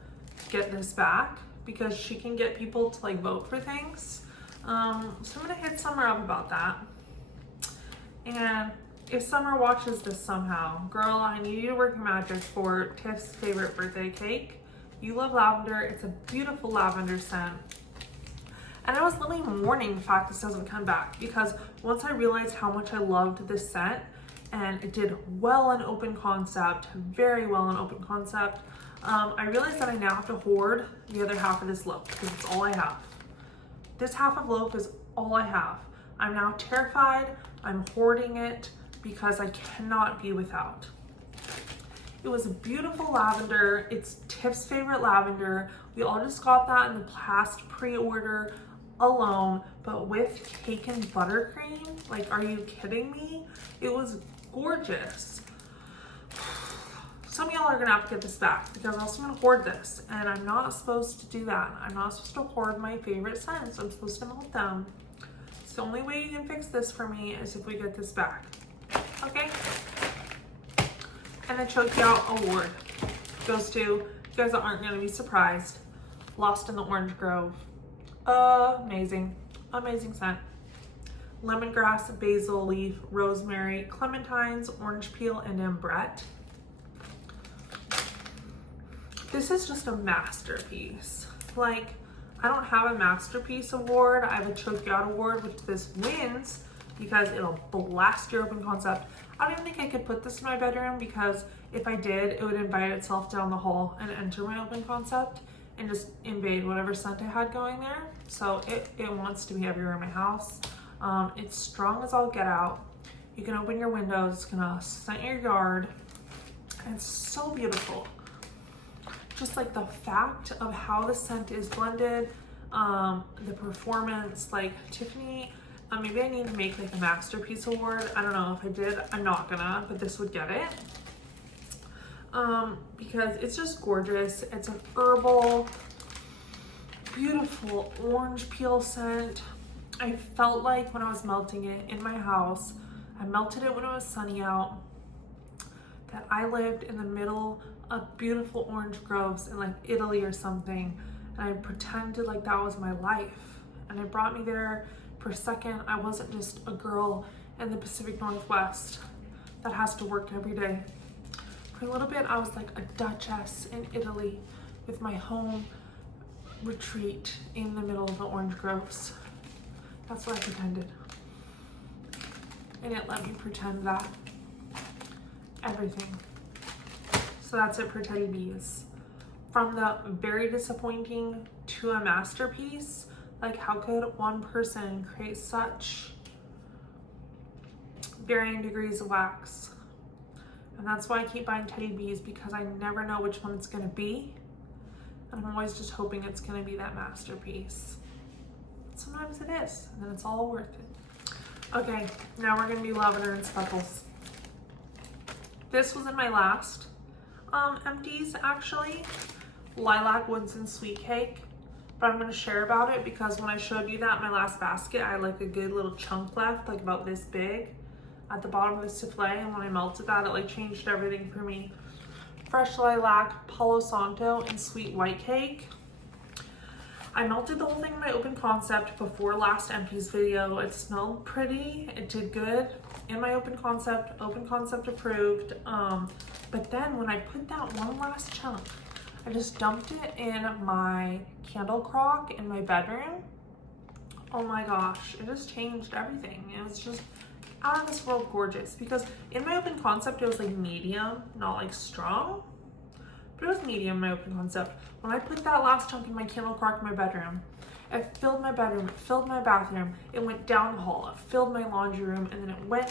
get this back because she can get people to like vote for things. So I'm gonna hit Summer up about that. And if Summer watches this somehow, girl, I need you to work your magic for Tiff's favorite birthday cake. You love lavender. It's a beautiful lavender scent. And I was literally mourning the fact this doesn't come back because once I realized how much I loved this scent, and it did well in open concept, very well in open concept, I realized that I now have to hoard the other half of this loaf because it's all I have. This half of loaf is all I have. I'm now terrified. I'm hoarding it because I cannot be without. It was a beautiful lavender. It's Tiff's favorite lavender. We all just got that in the past pre-order alone, but with cake and buttercream, like, are you kidding me? It was gorgeous. Some of y'all are gonna have to get this back because I'm also gonna hoard this, and I'm not supposed to do that. I'm not supposed to hoard my favorite scents. I'm supposed to melt them. It's the only way you can fix this for me is if we get this back. Okay? And the Choke You Out award goes to, you guys aren't gonna be surprised, Lost in the Orange Grove. Amazing, amazing scent. Lemongrass, basil leaf, rosemary, clementines, orange peel, and ambrette. This is just a masterpiece. Like, I don't have a masterpiece award. I have a Choke You Out award, which this wins because it'll blast your open concept. I don't even think I could put this in my bedroom because if I did, it would invite itself down the hall and enter my open concept and just invade whatever scent I had going there. So it wants to be everywhere in my house. It's strong as all get out. You can open your windows, it's gonna scent your yard. And it's so beautiful. Just like the fact of how the scent is blended, the performance, like Tiffany Maybe I need to make like a masterpiece award. I don't know if I did. I'm not gonna, but this would get it. Because it's just gorgeous. It's an herbal, beautiful orange peel scent. I felt like when I was melting it in my house, I melted it when it was sunny out, that I lived in the middle of beautiful orange groves in like Italy or something, and I pretended like that was my life. And it brought me there for a second. I wasn't just a girl in the Pacific Northwest that has to work every day. For a little bit, I was like a duchess in Italy with my home retreat in the middle of the orange groves. That's what I pretended. And it let me pretend that. Everything. So that's it for Teddy Bees. From the very disappointing to a masterpiece, like how could one person create such varying degrees of wax? And that's why I keep buying Teddy Bees, because I never know which one it's gonna be. And I'm always just hoping it's gonna be that masterpiece. Sometimes it is, and then it's all worth it. Okay, now we're gonna do Lavender and Speckles. This was in my last Empties, actually. Lilac Woods and Sweet Cake. But I'm gonna share about it because when I showed you that in my last basket, I had like a good little chunk left, like about this big, at the bottom of the souffle, and when I melted that, it like changed everything for me. Fresh lilac, Palo Santo, and sweet white cake. I melted the whole thing in my open concept before last Empties video. It smelled pretty, it did good in my open concept approved. But then when I put that one last chunk, I just dumped it in my candle crock in my bedroom. Oh my gosh, it just changed everything. It was just out of this world gorgeous, because in my open concept it was like medium, not like strong, but it was medium in my open concept. When I put that last chunk in my candle crock in my bedroom, it filled my bedroom, it filled my bathroom, it went down the hall, it filled my laundry room, and then it went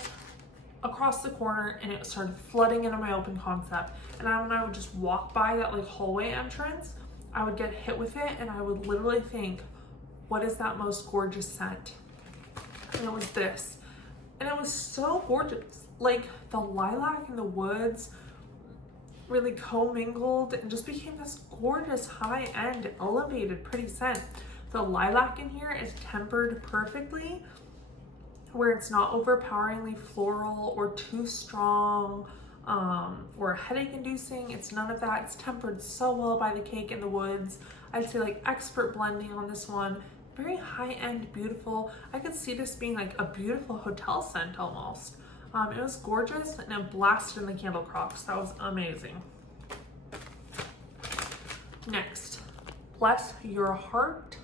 across the corner and it started flooding into my open concept. And when I would just walk by that like hallway entrance, I would get hit with it and I would literally think, what is that most gorgeous scent? And it was this. And it was so gorgeous. Like the lilac in the woods really commingled and just became this gorgeous high-end elevated pretty scent. The lilac in here is tempered perfectly, where it's not overpoweringly floral or too strong or headache inducing. It's none of that. It's tempered so well by the cake in the woods. I'd say like expert blending on this one. Very high-end, beautiful. I could see this being like a beautiful hotel scent almost. It was gorgeous and it blasted in the candle crocks. That was amazing. Next, Bless Your Heart.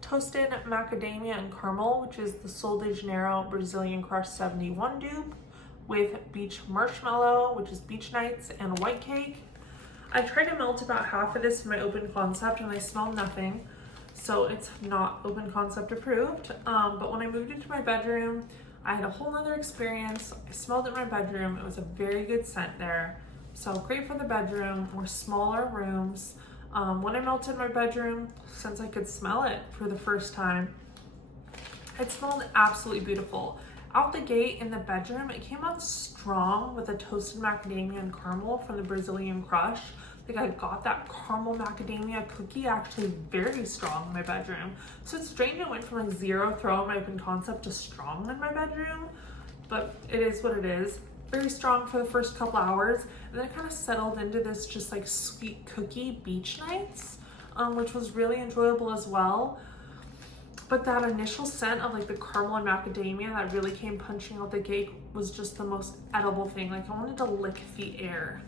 Toasted macadamia and caramel, which is the Sol de Janeiro Brazilian Crush 71 dupe, with beach marshmallow, which is beach nights, and white cake. I tried to melt about half of this in my open concept and I smelled nothing, so it's not open concept approved. But when I moved into my bedroom, I had a whole nother experience. I smelled it in my bedroom. It was a very good scent there. So great for the bedroom or smaller rooms. When I melted my bedroom, since I could smell it for the first time, it smelled absolutely beautiful. Out the gate in the bedroom, it came out strong with a toasted macadamia and caramel from the Brazilian Crush. Like I got that caramel macadamia cookie actually very strong in my bedroom. So it's strange it went from like zero throw in my open concept to strong in my bedroom, but it is what it is. Very strong for the first couple hours, and then it kind of settled into this just like sweet cookie beach nights, which was really enjoyable as well. But that initial scent of like the caramel and macadamia that really came punching out the gate was just the most edible thing. Like I wanted to lick the air.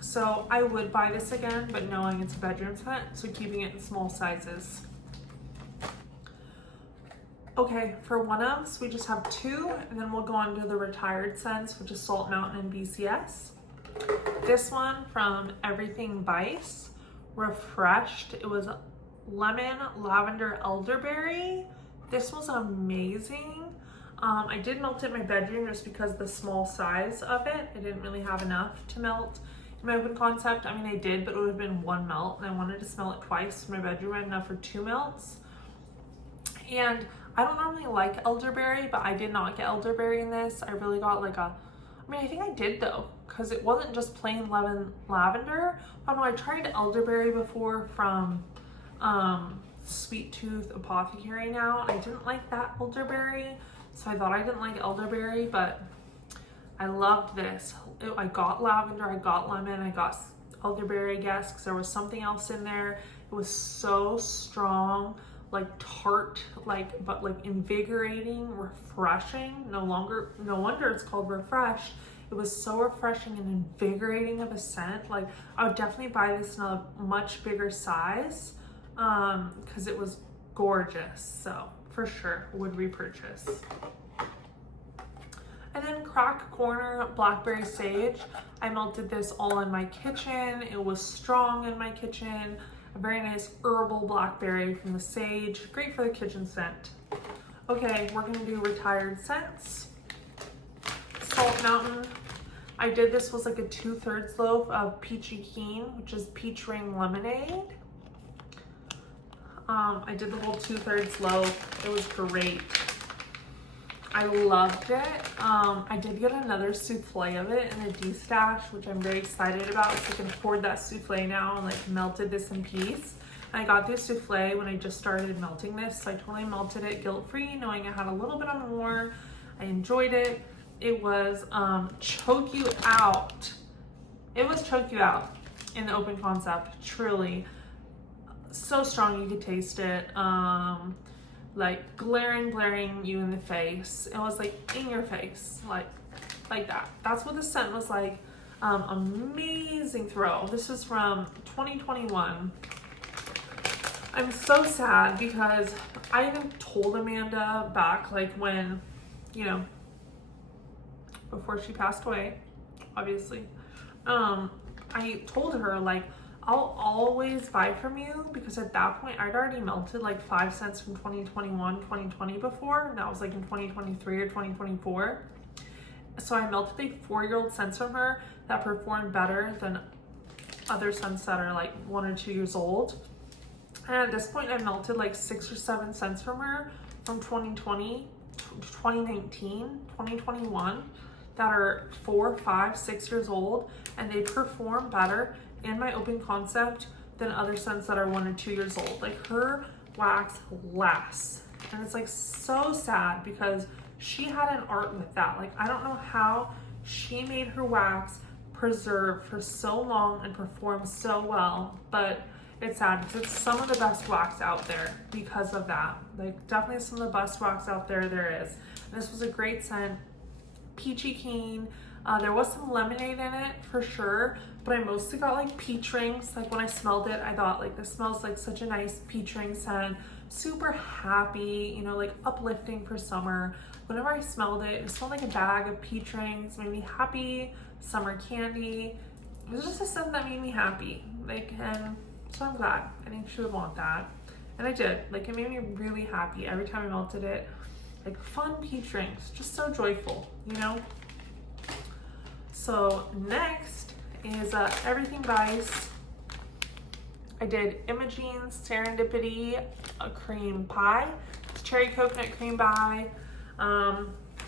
So I would buy this again, but knowing it's a bedroom scent, so keeping it in small sizes. Okay, for one-ofs, we just have two, and then we'll go on to the retired scents, which is Salt Mountain and BCS. This one from Everything Vice, Refreshed. It was lemon, lavender, elderberry. This was amazing. I did melt it in my bedroom just because of the small size of it. I didn't really have enough to melt in my open concept. I mean, I did, but it would have been one melt, and I wanted to smell it twice in my bedroom. I had enough for two melts. And I don't normally like elderberry, but I did not get elderberry in this. I really got like a, I mean, I think I did though, because it wasn't just plain lavender. I don't know, I tried elderberry before from Sweet Tooth Apothecary now. I didn't like that elderberry, so I thought I didn't like elderberry, but I loved this. I got lavender, I got lemon, I got elderberry, I guess, because there was something else in there. It was so strong, like tart, like, but like invigorating, refreshing. No wonder it's called Refresh. It was so refreshing and invigorating of a scent. Like, I would definitely buy this in a much bigger size, because it was gorgeous. So for sure would repurchase. And then Crack Corner Blackberry Sage. I melted this all in my kitchen. It was strong in my kitchen. A very nice herbal blackberry from the sage. Great for the kitchen scent. Okay, we're gonna do retired scents. Salt Mountain. I did this was like a 2/3 loaf of Peachy Keen, which is peach ring lemonade. I did the whole 2/3 loaf. It was great. I loved it. I did get another souffle of it in a D-stash, which I'm very excited about, so I can afford that souffle now and like melted this in peace. I got this souffle when I just started melting this, so I totally melted it guilt-free, knowing I had a little bit of more. I enjoyed it. It was choke you out. It was choke you out in the open concept, truly. So strong you could taste it. Like glaring you in the face. It was like in your face, like that. That's what the scent was like. Amazing throw. This is from 2021. I'm so sad because I even told Amanda back like when, you know, before she passed away, obviously. I told her like, I'll always buy from you, because at that point I'd already melted like 5 cents from 2021, 2020 before, and that was like in 2023 or 2024. So I melted like 4-year-old scents from her that performed better than other scents that are like 1 or 2 years old. And at this point I melted like 6 or 7 scents from her from 2020, 2019, 2021 that are 4, 5, 6 years old, and they perform better in my open concept than other scents that are 1 or 2 years old. Like, her wax lasts, and it's like so sad because she had an art with that. Like, I don't know how she made her wax preserve for so long and perform so well, but it's sad because it's some of the best wax out there because of that. Like, definitely some of the best wax out there is. And this was a great scent. Peachy Keen. There was some lemonade in it for sure, but I mostly got like peach rings. Like, when I smelled it, I thought like, this smells like such a nice peach ring scent. Super happy, you know, like uplifting for summer. Whenever I smelled it, it smelled like a bag of peach rings. Made me happy. Summer candy. It was just a scent that made me happy. Like, and so I'm glad. I think she would want that. And I did. Like, it made me really happy every time I melted it. Like, fun peach rings. Just so joyful, you know? So next is Everything Vice. I did Imogene's Serendipity cream pie. It's cherry coconut cream pie.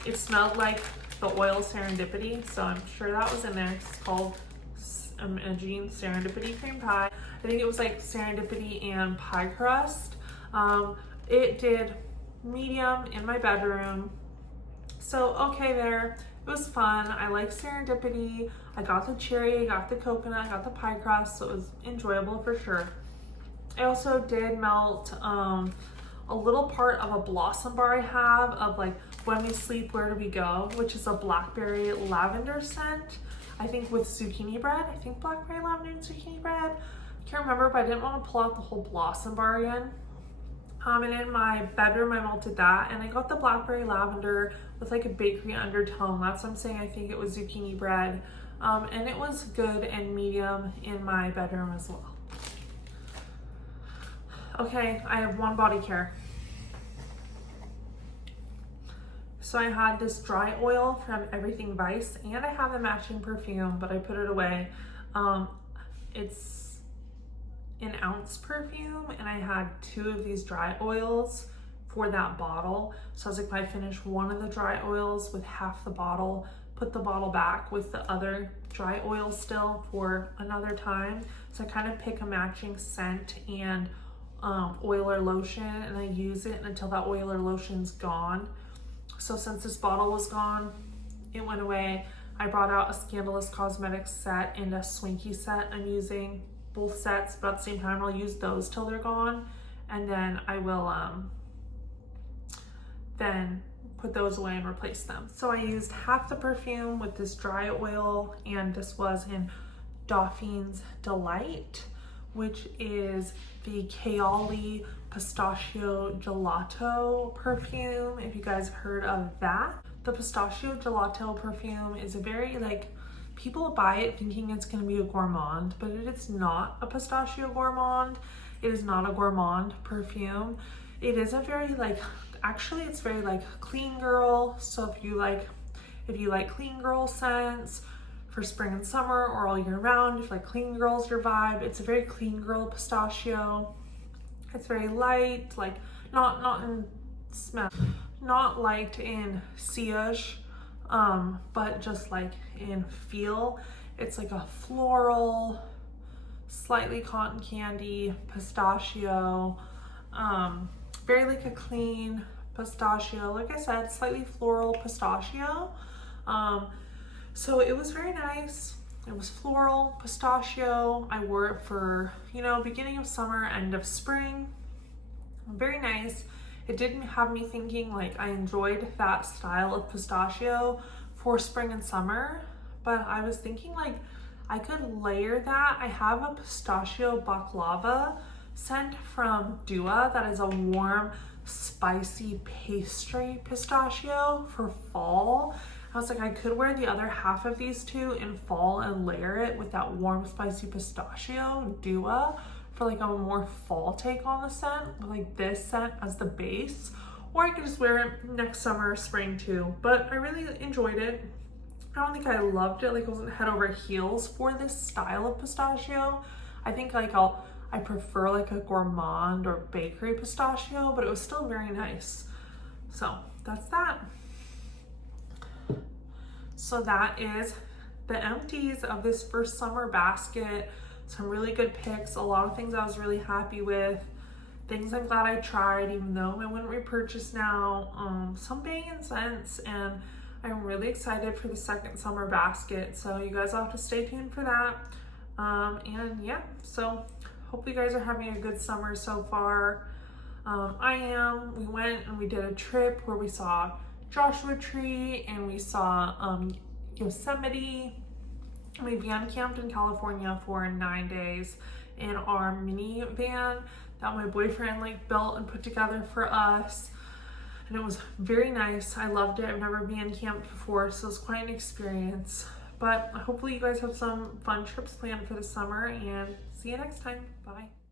It smelled like the oil Serendipity, so I'm sure that was in there. It's called Imogene's Serendipity cream pie. I think it was like serendipity and pie crust. It did medium in my bedroom. So okay there. It was fun. I like serendipity. I got the cherry, I got the coconut, I got the pie crust, so it was enjoyable for sure. I also did melt a little part of a blossom bar I have of like When We Sleep, Where Do We Go, which is a blackberry lavender scent. I think with zucchini bread. I think blackberry lavender and zucchini bread. I can't remember, but I didn't want to pull out the whole blossom bar again. And in my bedroom, I melted that, and I got the blackberry lavender with like a bakery undertone. That's what I'm saying. I think it was zucchini bread. And it was good and medium in my bedroom as well. Okay, I have one body care. So I had this dry oil from Everything Vice, and I have the matching perfume, but I put it away. It's an ounce perfume, and I had 2 of these dry oils for that bottle. So I was like, if I finish one of the dry oils with half the bottle, put the bottle back with the other dry oil still for another time. So I kind of pick a matching scent and oil or lotion, and I use it until that oil or lotion's gone. So since this bottle was gone, it went away. I brought out a Scandalous Cosmetics set and a Swanky set. I'm using both sets, but at the same time I'll use those till they're gone, and then I will then put those away and replace them. So I used half the perfume with this dry oil, and this was in Dauphine's Delight, which is the Kaoli Pistachio Gelato perfume, if you guys have heard of that. The Pistachio Gelato perfume is a very, like, people buy it thinking it's going to be a gourmand, but it is not a pistachio gourmand. It is not a gourmand perfume. It is a very, like, actually it's very like clean girl. So if you like clean girl scents for spring and summer or all year round, if like clean girl's your vibe, it's a very clean girl pistachio. It's very light, like not in smell, not light in siege, but just like in feel. It's like a floral, slightly cotton candy pistachio, very like a clean pistachio. Like I said, slightly floral pistachio. So it was very nice. It was floral pistachio. I wore it for, you know, beginning of summer, end of spring. Very nice. It didn't have me thinking like I enjoyed that style of pistachio for spring and summer, but I was thinking like I could layer that. I have a pistachio baklava scent from Dua that is a warm, spicy pastry pistachio for fall. I was like, I could wear the other half of these two in fall and layer it with that warm, spicy pistachio Dua for like a more fall take on the scent, with like this scent as the base. Or I could just wear it next summer or spring too. But I really enjoyed it. I don't think I loved it, like it wasn't head over heels for this style of pistachio. I think like I prefer like a gourmand or bakery pistachio, but it was still very nice. So that's that. So that is the empties of this first summer basket. Some really good picks, a lot of things I was really happy with, things I'm glad I tried even though I wouldn't repurchase now, some bang and scents, and I'm really excited for the second summer basket. So you guys will have to stay tuned for that. And yeah, so hope you guys are having a good summer so far. I am. We went and we did a trip where we saw Joshua Tree and we saw Yosemite. We van camped in California for 9 days in our mini van that my boyfriend like built and put together for us, and it was very nice. I loved it. I've never van camped before, so it's quite an experience. But hopefully you guys have some fun trips planned for the summer, and see you next time. Bye.